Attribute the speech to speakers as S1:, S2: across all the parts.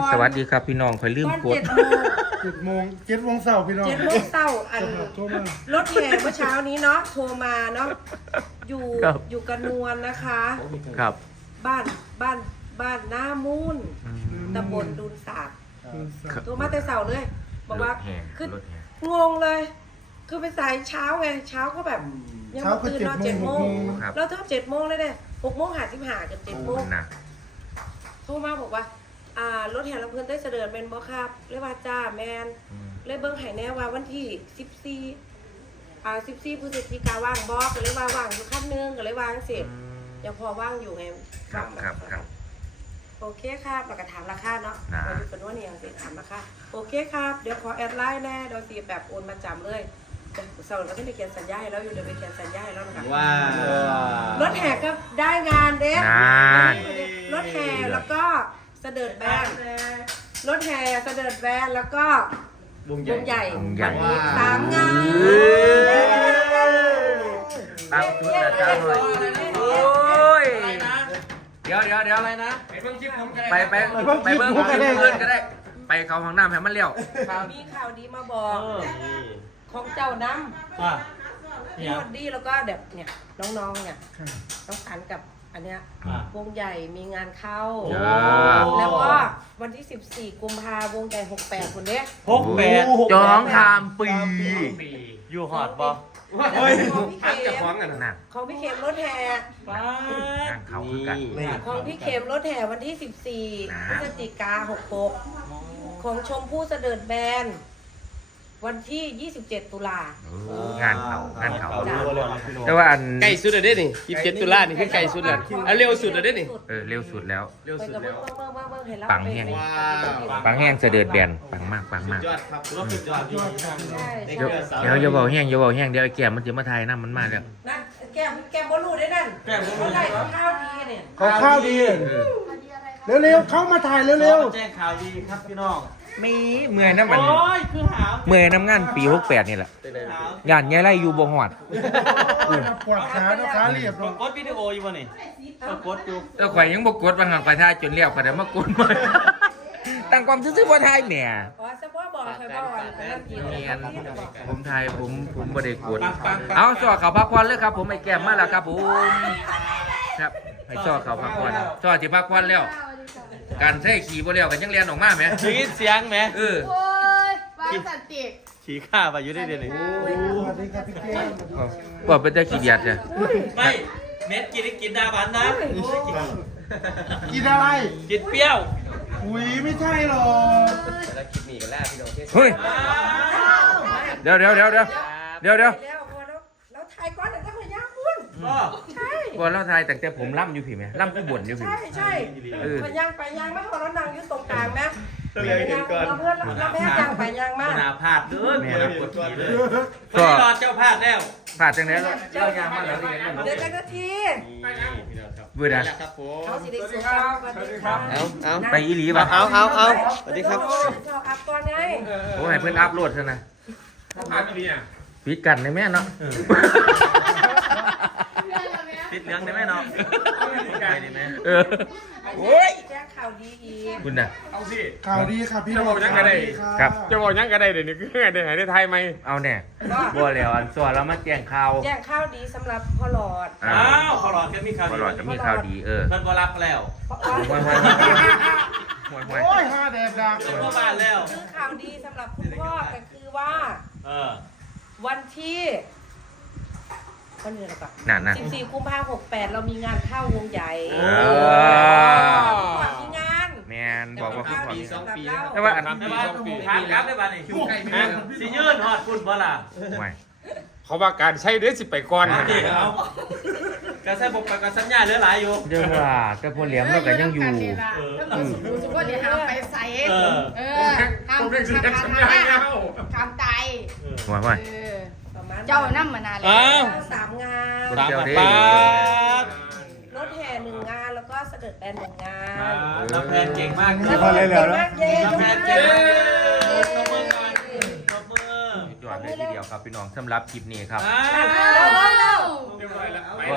S1: สวัสดีครับพี่น้องคอยลืมกด
S2: 7 โมงเช้าพี่น้อง
S3: 7 โมงเช้าอันรถแห่เมื่อเช้านี้เนาะโทรมาเนาะอยู่กระนวลนะคะ
S1: ครับ
S3: บ้านหน้ามูนตำบลดุนสาบโทรมาแต่เช้าเลยบอกว่าคืองงเลยคือเป็นสายเช้าไงเช้าก็แบบยังไม่ตื่นนอน7 โมงแล้วเท่า7 โมงเลยเนี่ย6:55กับ7 โมงโทรมาบอกว่ารถแห่ลำเพลินได้เสด็จเป็นบ่ครับเรียกว่าจ้าแมนเลยเบิ้งไห้แน่ว่าวันที่14พฤศจิกาว่างบอกก็เลยว่าว่างอยู่ขั้นนึงก็เลยว่างเสร็จยังพอว่างอยู่ไง
S1: ครับ
S3: โอเคครับแล้วก็ถามราคาเนาะวันนี้เป็นว่าเนี่ยสิถามราคาโอเคครับเดี๋ยวขอแอดไลน์แน่เดี๋ยวสิแบบโอนมาจำเลยเสาร์เราต้องไปเขียนสัญญาให้เราอยู่เดี๋ยวไปเขียนสัญญาให้เรานะคะ
S4: ว้าว
S3: รถแห่ก็ได้งานเด้รถแห่แล้วก็เสด็จแบนรถแห่เสด็จแบนแล้วก็วงใหญ่3 งาน
S1: ตั้งชุดนะจ้าหน่อยโอ้ยเดี๋ยว
S4: อะไรนะ
S1: ไปเบิ้งคลิปผมก็ได้ไปเขาห้องน้ำให้มันเลี้ยว
S3: มีข่าวดีมาบอกของเจ้าน้ำพี่ฮอดดี้แล้วก็แบบเนี่ยน้องๆเนี่ยต้องสันกับอันเนี้ยวงใหญ่มีงานเข้าแล้วก็วันที่14 กุมภาพันธ์วงใหญ่68คนเนี้ย
S1: 68จองทามปี
S4: อยู่ฮอดบ่
S3: ของพี่เข็มของพี่เข็มรถแห่
S1: งานเขาคือกัน
S3: ของพี่เข็มรถแห่วันที่14 พฤศจิกายน 66ของชมพู่เสด็จแบนวันที่27 ตุลาง
S1: านเขาแต่ว่าอัน
S4: ใกล้สุดแล้วเด้นี่27 ตุลานี่คือใกล้สุดแล้วเร็วสุดแล้วเด้นี่
S1: เร็วสุดแล้ว
S3: ปั
S1: งแห้งเสด็จแบนปังมาก
S4: ยอดครับรถสุดยอด
S1: เดี๋ยวอย่าบอกแห้งเดี๋ยวไอ้แก้มมันจะมาไทยน้ำมันมาแล้ว
S3: นั่นแก้มบอลูได้นั่นเขาได้ข้าวดีเนี่ย
S2: ข้าวดีเร็วๆเข้ามาถ่ายเร็ว
S4: ๆแจ้งข่าวดีครับพี่น้อง
S1: มีเมื่อยน้ำมันเมื่อยน้ำงานปี68นี่แหละงานใหญ่ไรอยู่บ่ฮอด
S2: ปวดขาเรียบ
S4: กดวิดีโออยู่บ่นี่กดอยู่
S1: แล้วข่อยยังบ่กดว่าหังข่อยถ่ายจนแล้วข่อยได้มากดมาตั้งความซื่อๆบ่ถ่ายแหม
S3: อ๋อเฉพาะบอกเคยบอกว่า
S1: ผมถ่ายผมบ่ได้กดเอาซอเขาพักผ่อนเลยครับผมไอ้แก้มมาแล้วครับผมครับให้ซอเขาพักผ่อนซอสิพักผ่อนแล้วการใช้ขี่บ่แล้วกันยังเรียนออกมาแหม
S4: ได้ยินเสียงแหม
S5: โอ้ยบ้าสันติ
S4: ขี่ข้าไปอยู่ได้เดี๋ยวนี้
S1: ว่าเป็นจะขี้เดียดจ้ะ
S4: ไม่เม็ดกินดาบันนะ
S2: กินอะไร
S4: กินเปรี้ยว
S2: อุ้ยไม่ใช่หรอก
S4: แล้วคลิปนี้กันแล้วพี่น้อง
S1: เฮ้ยเดี๋ยว
S3: แล้วถ่ายก้อนแต่ก็พยายามพุ่นใช่
S1: ก่อนเราถ่ายแต่ผมล่ำอยู่พี่ไหมล่ำก็บ่นอยู่พี่
S3: ใช่พยายามไปยางไม่พอแล้วนั่งอยู่ตรงกลางไหมเราเพื่อนเราแม่ยางไปยางมาก
S4: หนาพลาดเลยแม่รับกดขี่เลยก็รอเจ้าพลาดแล้ว
S1: พลาดจังแล้วเรายางมาแล้ว
S3: เดี๋ยวจะที
S1: เบื่อนะ
S3: เขาสิได้สุขภาพ
S4: เอา
S1: ไปอีหลีป่ะ
S4: เอาสวัสดีครับ
S3: อัพก่อนไง
S1: โอ้ให้เพื่อนอัพโหลดซะนะ
S4: อัพอีหลีอ่ะ
S1: ปิดกันในแม่เนาะ
S4: ปิดเหลืองได้ไหมเนาะ
S1: โอ้ย
S3: แจ้งข่าวดีอีก
S1: คุณน่ะ
S2: เอาสิข่าวดีครับพี่
S6: จะบอกยังไงได้
S1: ครับ
S6: จะบอกยังไงได้เดี๋ยวนี้คือไงได้หายได้ไทยไหม
S1: เอาแน่บัวแล้วอันส่วนเรามาแจ้งข่าว
S3: ดีสำหรับพ่อหลอด
S4: พ่อหลอดก็มีข่าวดี
S1: พ่อหลอดก็มีข่าวดี
S4: มันบ่รับแล้ว
S2: โอ้ยห้าแดดดัก
S4: พ่อบ้านแล้ว
S3: คือข่าวดีสำหรับคุณพ่อก็คือว่าวันที่วันนี้แล้วก็14 กุมภาพันธ์ 68เรามีงานเข้าวงใหญ่มีงาน
S1: แมนบอกว่า
S4: ปี2 ปี
S1: แต่ว่าอัน
S4: ผ่านครับได้บ้านนี่สิยืนฮอดคุณบ่ล่ะ
S6: เขาว่าการใช้เดือน10 ไปก่อน
S4: การใช้บอกการสัญญาเหลือหลายอยู่
S1: เดี๋ยวว่าแต่พอเหลี่ยมเราก็ยังอยู่
S5: รู้สึกว่าเดี๋ยวห้ามไปใส่ห้ามทำใจ
S1: ว่า
S5: เจ้านั่งมานาน
S3: แล้ว3 งาน
S4: 3 บาท
S3: รถแห่1 งานแล้วก็เสด็จแบน1 งาน
S4: น้ำแพนเก่งมาก
S2: พอเลยเหรอ
S3: น้ำแพนเก่ง
S1: จอดเลยทีเดียวครับพี่น้องสำหรับคลิปนี้ครับ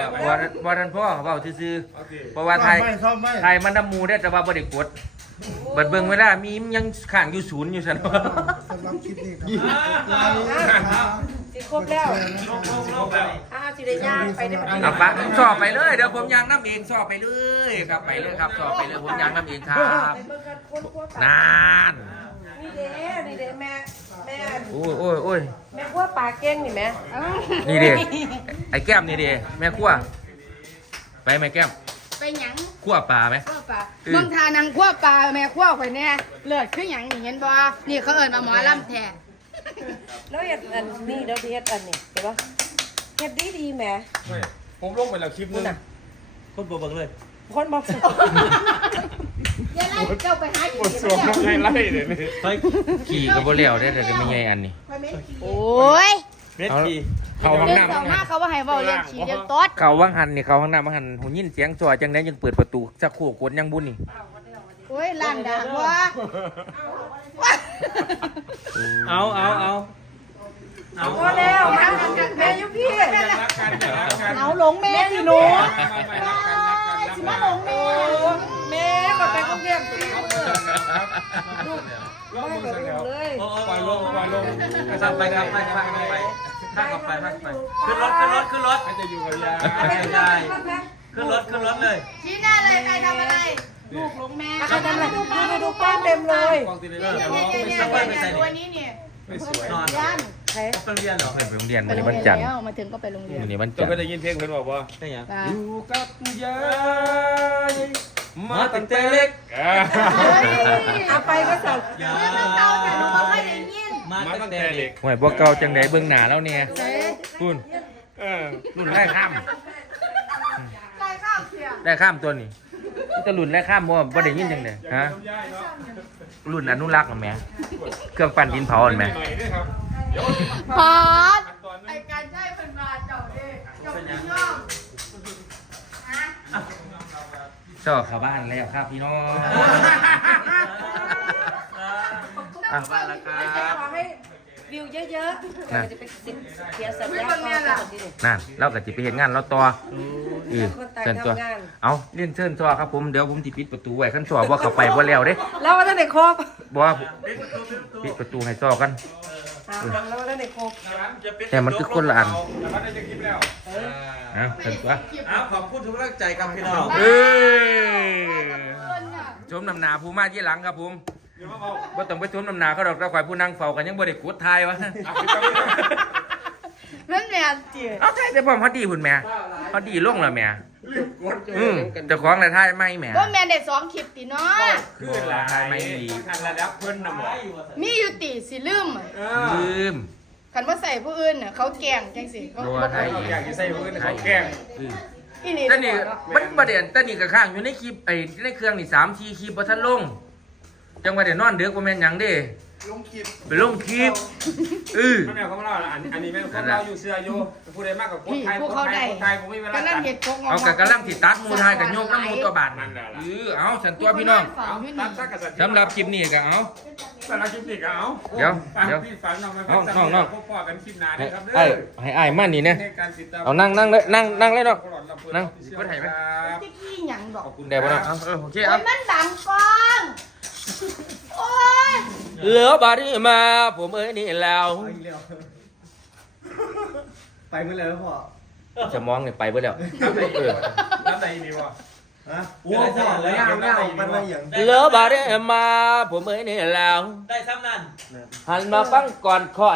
S1: ว่าท่านพ่อเขาบอกซื้อเพราะว่าไทยมันน้ำมูได้แต่ว่าบริกดบัดเบิ่งเวลามียังข้างอยู่ศูนย์อยู่ซั่น
S2: สำหรับคลิปนี้ครับ
S3: สิครบแล้ว
S4: ลงแล้ว
S3: สิได้ย่างไปได้
S1: เอาปะสอบไปเลยเดี๋ยวผมยางน้ำเองสอบไปเลยครับไปเลยครับสอบไปเลยผมยางน้ำเองครับ
S3: ไปเบิ่งกันคนพวก
S1: นาน
S3: นี่เด้แม่
S1: โอ้ย
S3: แม่พวกปลาเก่งนี่แม่
S1: นี่เด้ไอ้แก้มนี่เด้แม่ขั้วไปแม่แก้ม
S5: ไปหยัง
S1: ขั้วปลาไหม
S5: ขั้วปลาเมืองทานังขั้วปลาแม่ขั้วไปแน่เลือดคือหยังนี่เห็นบ่นี่เขาเอิ้นว่าหมอลำแท้
S3: แล้วเฮ็ดอันนี้แล้วเฮ็ดอันนี้เห็นปะเฮ็ดดีแม่
S6: ผมลงไปแล้วคลิปนึง
S4: คนบ่เบิ่งเลย
S3: คนบอก
S5: อย่าไล่เจ้าไปหากิ
S6: หม
S5: น
S6: ดสวมน้ำไล่เดี๋ยวนี้
S4: เฮ้ย
S1: ขี่ก็บ่เลี้ยวได้แต่ไม่ใหญ่อันนี้
S5: โอ้ย
S4: เม็ดกี่
S1: เขาห้อง
S5: เรื่อง
S1: น้ำ
S5: สองหน้าเขาว่าให้เว้าเรื่องขี้เรื่องตด
S1: เขาว่างหันนี่เขาห้องน้ำว่างหันหูยินเสียงจ่อจังไดยังเปิดประตูสักคู่กดยังบุญนี่
S5: โอ้ยล้านด่างวะ
S4: เอา
S3: พอแล้วแม่ยุพี่
S6: รักกันรักกัน
S5: เอาหลงแม่สิหนูสิมาหลงแม่
S3: แม่ก็ไปกับเพื่อนสิ
S6: ลงมือกันแล้ว
S3: เลย
S6: ปล่อยลงปล่อยลง
S4: ข้ามไปข้ามไปข้ามไปข้ามไปขึ้นรถ
S6: ให้จะอยู่กับยา
S4: ขึ้นรถเลย
S5: ชี้หน้าเลยใครทำอะไรลูกหลงแม่
S3: เขาทำอะไรดูป้าเต็มเลย
S6: กองตีเลย
S5: เนี่ยตัวนี้เนี่ย
S6: ไม่สวย
S4: นอน
S5: ยัน
S3: ใคร
S4: ไปเรียนเหรอ
S1: ไปโรงเรียน
S5: ไป
S1: วัน
S5: โร
S1: นี้
S5: ง
S1: วัน
S5: เรียน
S1: จันทร์
S5: แล้วมาถึงก็ไปโรงเรียน
S1: วันนี้วัน
S6: ตัว
S1: จันท
S6: ก็
S1: ร์
S6: ได้ยินเพลงเพื่อนบอกว่า
S4: ได้ยัง
S6: อยู่กับยายมาตั้งแต่เล็ก
S3: เอาไปก็สั่ง
S4: ยา
S5: เรื่องเก่าแต่หนูไม่ค่อยได้ยิน
S4: มา
S6: มา
S4: ตั้
S6: ตั้
S4: ง
S6: ง
S4: แต่
S6: แต่
S4: เด็
S6: เด็
S4: ก
S6: ก
S1: ห่วยพวกเก่าจังไดเบิ่งหน้าแล้วเนี่ยคุณ รุ่นแรกข้าม
S5: ใครข้าวเสีย
S1: ได้ข้ามตัวนี้นี่จะรุ่นแรกข้ามบ่ได้ยินจังไดฮะรุ่นอนุรักษ์เหรอแม่เครื่องปั่นดินเผาเหรอแม่
S5: พอดไอการใช้เป็นมาเจ้าเด้เจ้าพี่น้อง
S1: ชอบเข้าบ้านแล้วครับพี่น้อง
S4: บ้านละค
S3: จะ
S4: รับ
S3: ขอให้วิวเยอะๆเราจะไปสิบเสียสัญญาต่อที่นี่
S1: นั่นเราก็จะไปเห็นงานเราต่อเชิญตัวเอาเรียนเชิญตัวครับผมเดี๋ยวผมสิปิดประตูไว้ขั้นตัวว่าเข้าไปบ่แล้วเด้
S3: แล้วว่าท่านไหนครบ
S1: บ่ว่าปิดประตูให้ซ้อกัน
S3: แล้วว่าท่านไหนครบ
S1: แต่มันคือคนละอัน
S6: แต่ว่าได้จะคลิปแล้ว
S1: เอาเชิญตัว
S4: ขอบคุณทุกกำลังใจครับพี่น้อง
S1: เอ้ยชมน้ำหนาผู้มาที่หลังครับผมบ่ต้องไปชมน้ำหนาเขาดอกเราข่อยผู้นั่งเฝ้ากันยังบ่ได้กดทายวะ
S5: นั่นแหละเจี๋ย
S1: เอาใช่แต่พร้อมพอดีพุ่นแม่พอดีลงแล้วแม่เจ้าของรายทายไม่แม่
S5: ว่าแม่ได้2คลิปติเนาะ
S6: คือหลายทันระดับเพิ่นนะบอก
S5: มีอยู่ติสิลืม
S1: ลืม
S5: คันว่าใส่ผู้อื่นน่ะเขาแกล้งจังสิเขา
S1: โดน
S5: บ่
S1: ไทย
S6: อยากจะใส่เพิ่นเขาแกล้ง
S5: อีนี่
S1: แต่นี่มันประเด็นแต่นี่ก็ข้างอยู่ในคลิปในเครื่องนี่3-4คลิปบ่ทันลงจังว่าได้นอนดึกบ่แม่นหยังเด้ลงคลิปไปลงคลิป
S6: มันแนวของเราอันนี้แม่ของเราอยู่เสื้ออยู่ผู้ใดมากกว่าคนไทยคนไทยผมไม่เวลา
S5: ก็นั่นเฮ็ดพก
S1: เอากะกำลังสิตัดหมู่ไทยกับโยกน้ำหมู่ตัวบาทเอาสันตัวพี่น้อง
S6: ตัดซักกับสัตว์
S1: สำหรับคลิปนี้ก็เอา
S6: สารคลิปนี้ก็เอา
S1: เดี๋ยว
S6: พี่ฝันน้องพบปอกันคลิปหน้าครับเด้อ
S1: ให้อ้ายมานี่นะ
S6: ในการติดตาม
S1: เอานั่งเลยนั่งเลยเนาะนั่ง
S6: ก็ถ่ายไหม
S5: ตะกี้หยังดอก
S1: ขอบคุณได้บ่เนาะโอเค
S5: โอ้
S1: เอา
S5: ยมันดังกองโอ้ย
S1: เหลือบารีมาผมเอ้ยนี่แล้ว
S2: ไปเมื่อไรแล้วพ่อ
S1: จะมองนี่ไปเบิดแล้ว
S6: น้ำไหนดีวะ
S2: ฮะโอ้พ่อเลยเงามันมาอย่าง
S1: เหลือบารีมาผมเอ้ยนี่แล้ว
S4: ได้ซ้ำนั่น
S1: หันมาฟังก่อนค่อย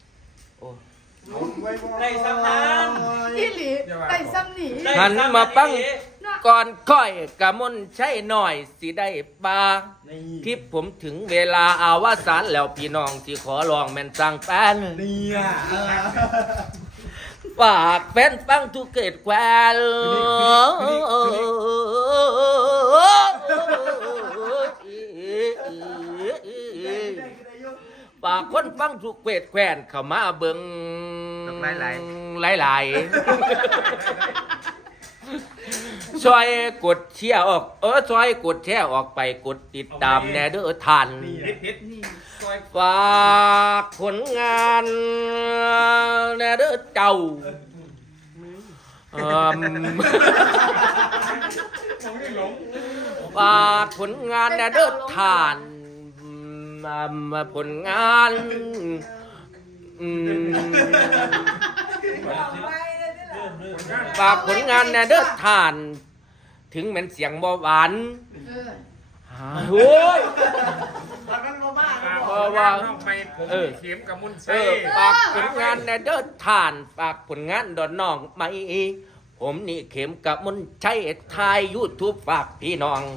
S4: ได้ซ้ำนั้น
S5: อีหลีได้ซ้ำนี่
S1: หันมาฟังก่อนค่อยกะมนใช้หน่อยสิได้ปาคลิปผมถึงเวลาอาวสานแล้วพี่น้องสิขอลองแม่นสั่งแป้น
S2: เนี่ย
S1: ฝากแฟนฟังทุกเกตแควลฝากคนฟังทุกเกตแควนเข้ามาเบิ่งหลายช่วยกดเชียร์ออกช่วยกดแชร์ออกไปกดติดตามแน่เด้อท่าน
S6: ฮิต
S1: ฝากผลงานแน่เด้อเจ้าฝากผลงานแน่เด้อทานผลงานฝากผลงานแน่เด้อทาน ถึงเหมือนเสียงบ่หวานโอ้ยเพราะว่า
S6: เข็มกับมุน
S1: ฝากผลงานแน่เด้อทานฝากผลงานดอนน้องไม่ผมนี่เข็มกับมุนใช้ทาย YouTube ฝากพี่น้อง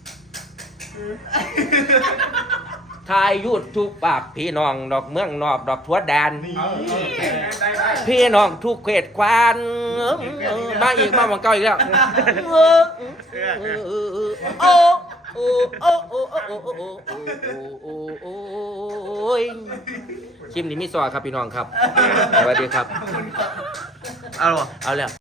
S1: ทาย YouTube ฝากพี่น้องดอกเมืองนอกดอกทั่วแดนพี่น้องทุกเขตควานมาอีกมาบังเก่าอีกแล้วโอ้โอ้โอ้โอ้โอ้โอ้โอ้โอ้โอ้ยคลิปนี้มีสวัสดีครับพี่น้องครับสวัสดีครับเอาแล้ว